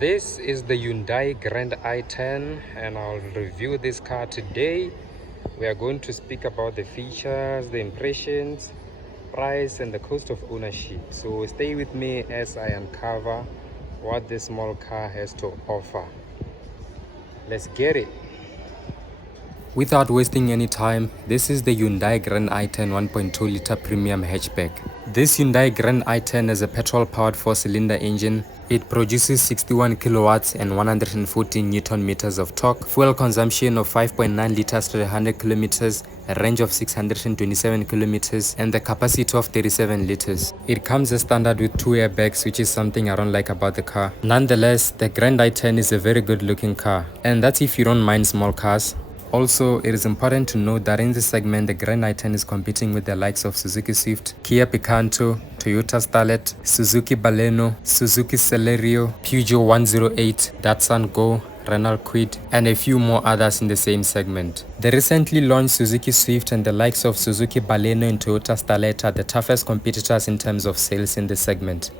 This is the Hyundai Grand i10 and I'll review this car today. We are going to speak about the features, the impressions, price and the cost of ownership. So stay with me as I uncover what this small car has to offer. Let's get it. Without wasting any time, this is the Hyundai Grand i10 1.2 liter premium hatchback. This Hyundai Grand i10 has a petrol-powered 4-cylinder engine. It produces 61 kilowatts and 114 newton meters of torque, fuel consumption of 5.9 liters to 100 kilometers, a range of 627 kilometers, and the capacity of 37 liters. It comes as standard with 2 airbags, which is something I don't like about the car. Nonetheless, the Grand i10 is a very good-looking car, and that's if you don't mind small cars. Also, it is important to note that in this segment, the Grand i10 is competing with the likes of Suzuki Swift, Kia Picanto, Toyota Starlet, Suzuki Baleno, Suzuki Celerio, Peugeot 108, Datsun Go, Renault Kwid, and a few more others in the same segment. The recently launched Suzuki Swift and the likes of Suzuki Baleno and Toyota Starlet are the toughest competitors in terms of sales in this segment.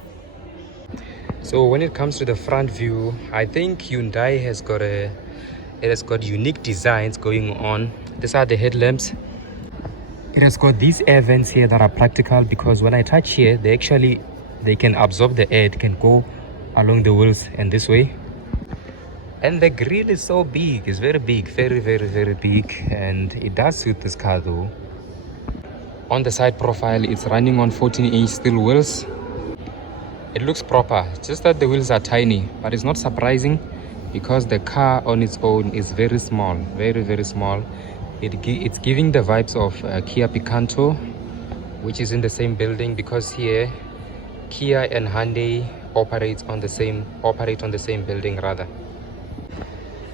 So when it comes to the front view, I think Hyundai has got unique designs going on. These are the headlamps. It has got these air vents here that are practical because when I touch here, they can absorb the air. It can go along the wheels and this way. And the grille is so big. It's very big, very big, and it does suit this car though. On the side profile, it's running on 14-inch steel wheels. It looks proper, just that the wheels are tiny, but it's not surprising because the car on its own is very small, very small. It's giving the vibes of Kia Picanto, which is in the same building, because here Kia and Hyundai operate on the same building rather.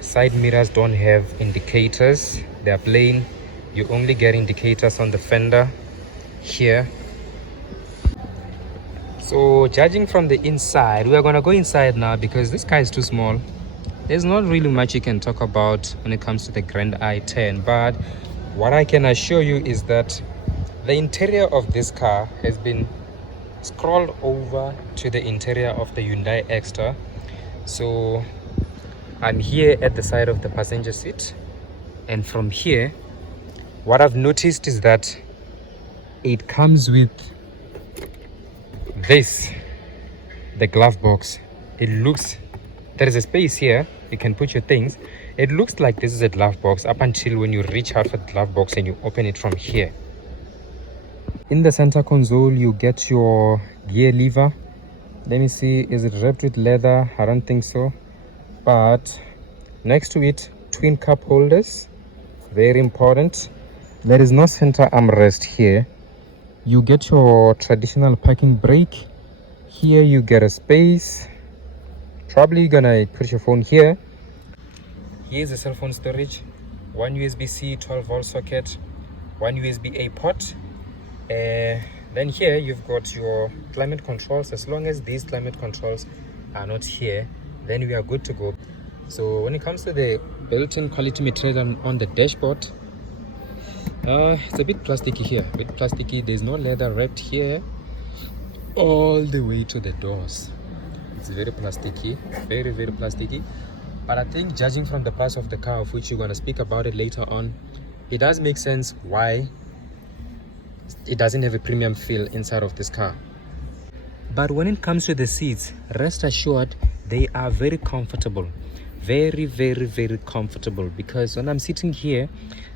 Side mirrors don't have indicators, they are plain. You only get indicators on the fender here. So judging from the inside, we are gonna go inside now because this car is too small. There's not really much you can talk about when it comes to the Grand i10, but what I can assure you is that the interior of this car has been scrolled over to the interior of the Hyundai Extra. So I'm here at the side of the passenger seat, and from here what I've noticed is that it comes with the glove box. There is a space here, you can put your things. It looks like this is a glove box up until when you reach out for the glove box and you open it from here. In the center console, you get your gear lever. Let me see, is it wrapped with leather? I don't think so. But next to it, twin cup holders, very important. There is no center armrest here. You get your traditional parking brake. Here you get a space. Probably gonna put your phone here. Here's a cell phone storage, one USB-C 12-volt socket, one USB-A port. Then here you've got your climate controls. As long as these climate controls are not here, then we are good to go. So when it comes to the built-in quality material on the dashboard, it's a bit plasticky here, There's no leather wrapped here all the way to the doors. It's very plasticky, very plasticky. But I think judging from the price of the car, of which you're going to speak about it later on, it does make sense why it doesn't have a premium feel inside of this car. But when it comes to the seats, rest assured they are very comfortable, very comfortable, because when I'm sitting here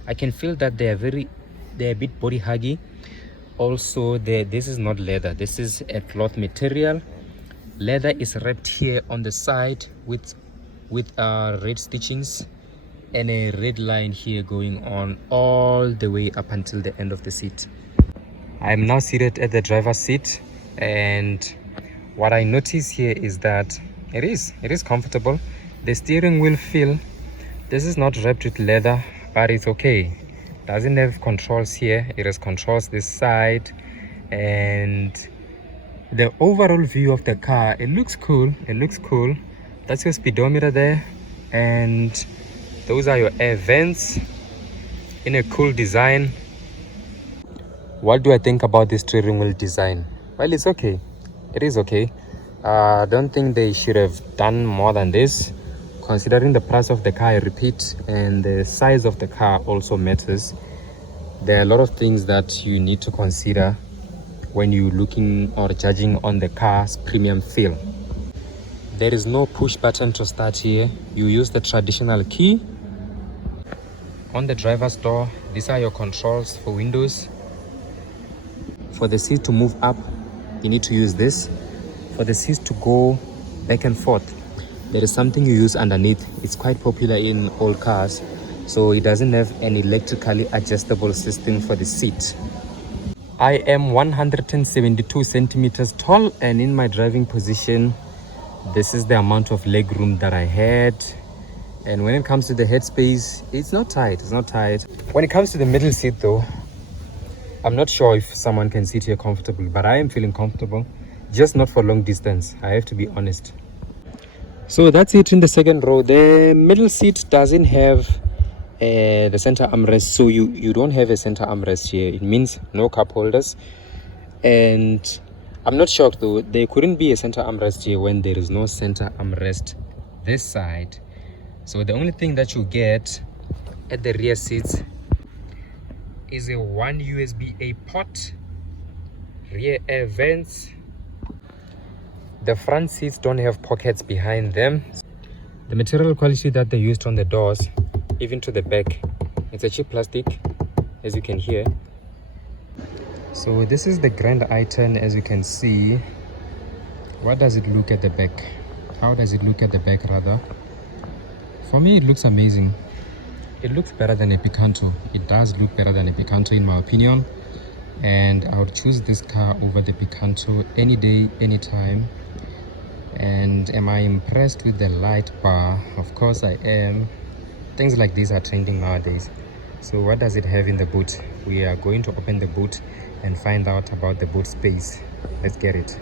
I can feel that they're a bit body huggy. Also, this is not leather, this is a cloth material. Leather is wrapped here on the side with red stitchings and a red line here going on all the way up until the end of the seat. I'm now seated at the driver's seat, and what I notice here is that it is comfortable. The steering wheel feel, this is not wrapped with leather, but it's okay. Doesn't have controls here, it has controls this side. And the overall view of the car, it looks cool. That's your speedometer there, and those are your air vents in a cool design. What do I think about this steering wheel design? Well, it's okay, it is okay. I don't think they should have done more than this, considering the price of the car, I repeat, and the size of the car also matters. There are a lot of things that you need to consider when you're looking or judging on the car's premium feel. There is no push button to start here. You use the traditional key. On the driver's door, these are your controls for windows. For the seat to move up, you need to use this. For the seats to go back and forth, there is something you use underneath. It's quite popular in old cars, so it doesn't have an electrically adjustable system for the seat. I am 172 centimeters tall, and in my driving position, this is the amount of leg room that I had. And when it comes to the headspace, it's not tight. When it comes to the middle seat though, I'm not sure if someone can sit here comfortable, but I am feeling comfortable, just not for long distance, I have to be honest. So that's it in the second row. The middle seat doesn't have the center armrest, so you don't have a center armrest here. It means no cup holders. And I'm not shocked though, there couldn't be a center armrest here when there is no center armrest this side. So the only thing that you get at the rear seats is a one USB-A port, rear air vents. The front seats don't have pockets behind them. The material quality that they used on the doors, even to the back, it's a cheap plastic, as you can hear. So this is the Grand i10, as you can see. What does it look at the back? How does it look at the back rather? For me, it looks amazing. It looks better than a Picanto. It does look better than a Picanto in my opinion. And I would choose this car over the Picanto any day, anytime. And am I impressed with the light bar? Of course I am. Things like these are trending nowadays. So what does it have in the boot? We are going to open the boot and find out about the boot space. Let's get it.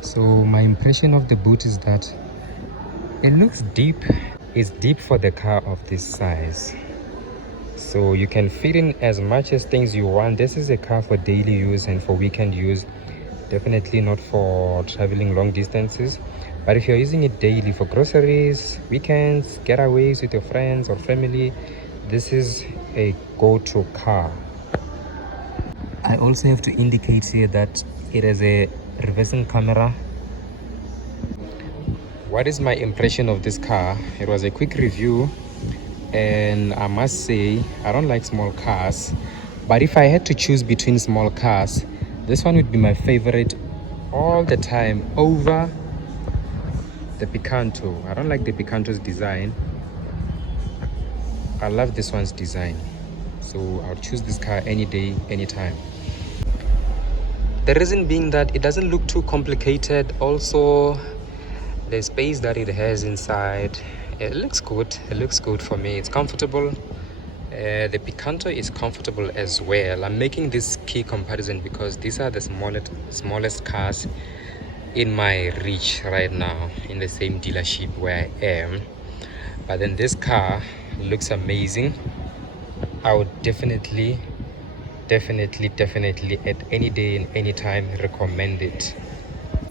So my impression of the boot is that it looks deep. It's deep for the car of this size. So you can fit in as much as things you want. This is a car for daily use and for weekend use. Definitely not for traveling long distances. But if you're using it daily for groceries, weekends, getaways with your friends or family, this is a go-to car. I also have to indicate here that it has a reversing camera. What is my impression of this car? It was a quick review, and I must say I don't like small cars, but if I had to choose between small cars, this one would be my favorite all the time over the Picanto. I don't like the Picanto's design. I love this one's design, so I'll choose this car any day, anytime. The reason being that it doesn't look too complicated. Also, the space that it has inside, it looks good. It looks good for me. It's comfortable. The Picanto is comfortable as well. I'm making this key comparison because these are the smallest cars in my reach right now in the same dealership where I am. But then this car looks amazing. I would definitely at any day and any time recommend it.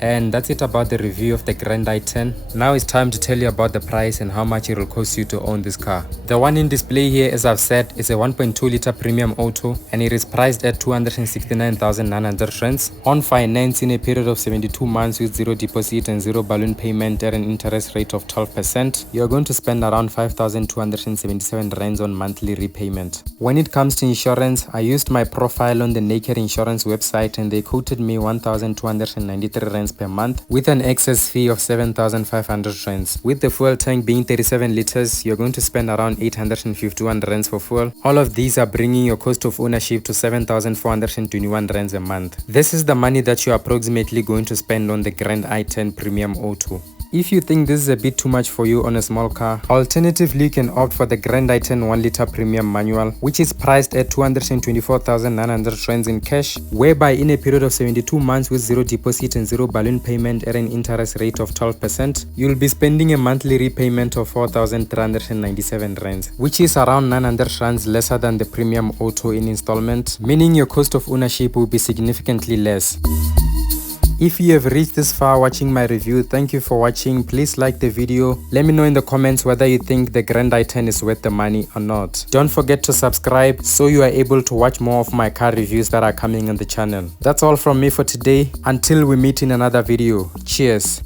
And that's it about the review of the Grand i10. Now it's time to tell you about the price and how much it will cost you to own this car. The one in display here, as I've said, is a 1.2 liter premium auto, and it is priced at 269,900 rands on finance in a period of 72 months with 0 deposit and 0 balloon payment at an interest rate of 12%. You're going to spend around 5,277 rands on monthly repayment. When it comes to insurance, I used my profile on the Naked Insurance website and they quoted me 1,293 rands per month with an excess fee of 7,500 rands. With the fuel tank being 37 liters, you're going to spend around 851 rands for fuel. All of these are bringing your cost of ownership to 7,421 rands a month. This is the money that you're approximately going to spend on the Grand i10 Premium Auto. If you think this is a bit too much for you on a small car, alternatively you can opt for the Grand i10 1-liter premium manual, which is priced at 224,900 rands in cash, whereby in a period of 72 months with 0 deposit and 0 balloon payment at an interest rate of 12%, you'll be spending a monthly repayment of 4,397 rands, which is around 900 rands lesser than the premium auto in installment, meaning your cost of ownership will be significantly less. If you have reached this far watching my review, thank you for watching. Please like the video. Let me know in the comments whether you think the Grand i10 is worth the money or not. Don't forget to subscribe so you are able to watch more of my car reviews that are coming on the channel. That's all from me for today. Until we meet in another video. Cheers.